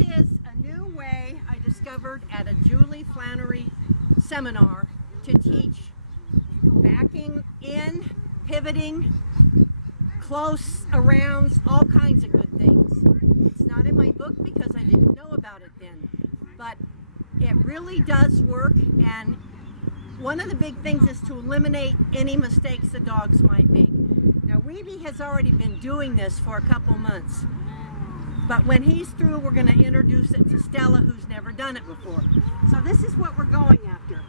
is a new way I discovered at a Julie Flanery seminar to teach backing in, pivoting, close arounds, all kinds of good things. It's not in my book because I didn't know about it then, but it really does work, and one of the big things is to eliminate any mistakes the dogs might make. Now, Weeby has already been doing this for a couple months, but when he's through, we're going to introduce it to Stella, who's never done it before. So this is what we're going after.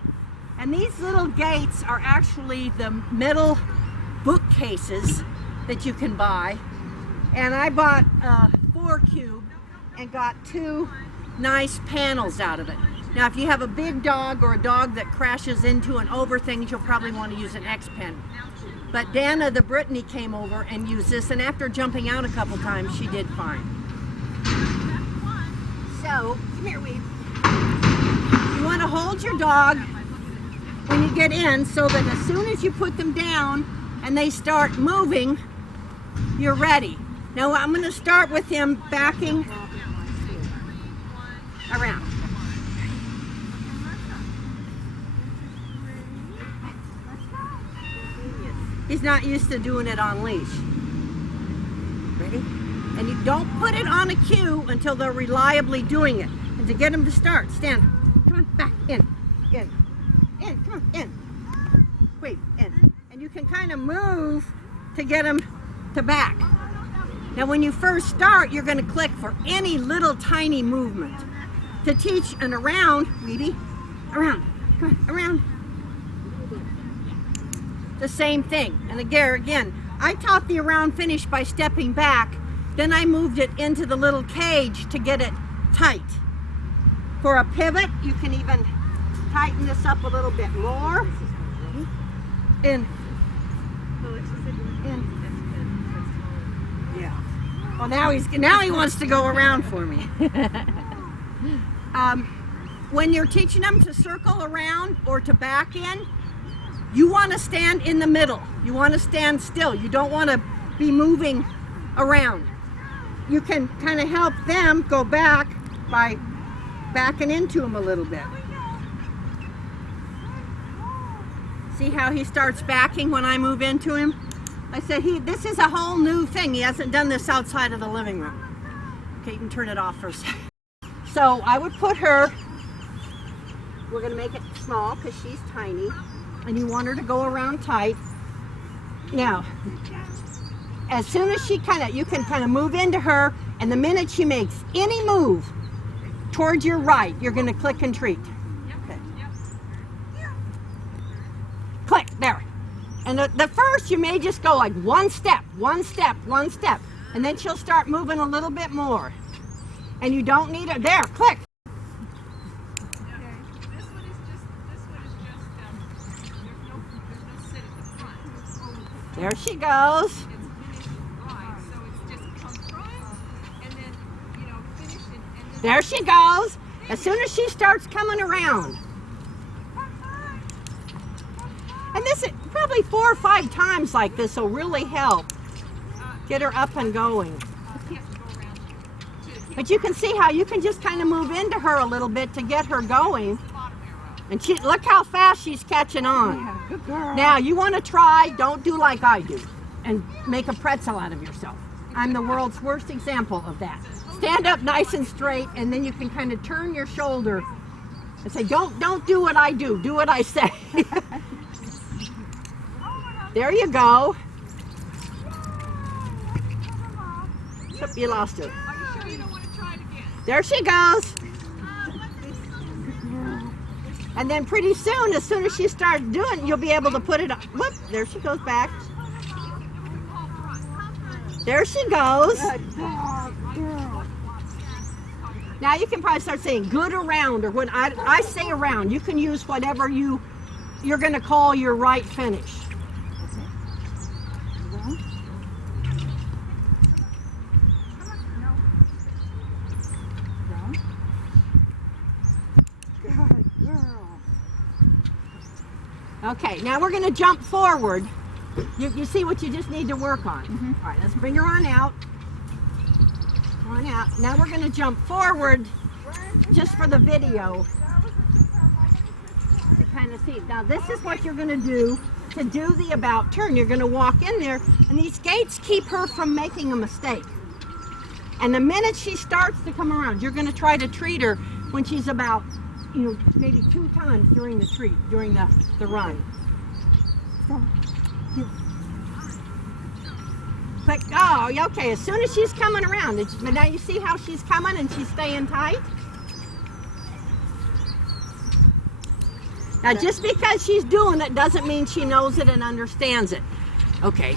And these little gates are actually the metal bookcases that you can buy. And I bought a 4-cube and got 2 nice panels out of it. Now, if you have a big dog or a dog that crashes into and over things, you'll probably want to use an X pen. But Dana, the Brittany, came over and used this, and after jumping out a couple times, she did fine. So, come here, Weeb. You want to hold your dog when you get in so that as soon as you put them down and they start moving, you're ready. Now, I'm going to start with him backing around. He's not used to doing it on leash. Ready? And you don't put it on a cue until they're reliably doing it. And to get them to start, stand. Come on, back, in, come on, in. Wait, in. And you can kind of move to get them to back. Now, when you first start, you're going to click for any little tiny movement. To teach an around, Weedy, around, come on, around. The same thing. And again, I taught the around finish by stepping back. Then I moved it into the little cage to get it tight. For a pivot, you can even tighten this up a little bit more. In. In. Yeah. Well, now he wants to go around for me. When you're teaching them to circle around or to back in, you want to stand in the middle. You want to stand still. You don't want to be moving around. You can kind of help them go back by backing into them a little bit. See how he starts backing when I move into him? I said, this is a whole new thing. He hasn't done this outside of the living room. Okay, you can turn it off for a second. So I would put her, we're going to make it small because she's tiny, and you want her to go around tight. Now, as soon as she you can kind of move into her, and the minute she makes any move towards your right, you're going to click and treat. Okay. Click, there. And the first, you may just go like one step, and then she'll start moving a little bit more. And you don't need her. There, click. There she goes. There she goes. As soon as she starts coming around. And this is probably 4 or 5 times like this will really help get her up and going. But you can see how you can just kind of move into her a little bit to get her going. And look how fast she's catching on. Yeah, good girl. Now, you want to try, don't do like I do and make a pretzel out of yourself. I'm the world's worst example of that. Stand up nice and straight, and then you can kind of turn your shoulder and say, don't do what I do what I say. There you go. Oop, you lost her. There she goes. And then pretty soon, as soon as she starts doing it, you'll be able to put it on. Whoop, there she goes back. There she goes. Now you can probably start saying good around, or when I say around, you can use whatever you're going to call your right finish. Okay, now we're going to jump forward. You see what you just need to work on. All right, let's bring her on out. Come on out. Now we're going to jump forward just for the video to kind of see. Now this is what you're going to do the about turn. You're going to walk in there, and these gates keep her from making a mistake. And the minute she starts to come around, you're going to try to treat her when she's about, maybe 2 times during the treat, during the run. So, but, oh, okay, as soon as she's coming around, but now you see how she's coming and she's staying tight? Now, just because she's doing it doesn't mean she knows it and understands it. Okay.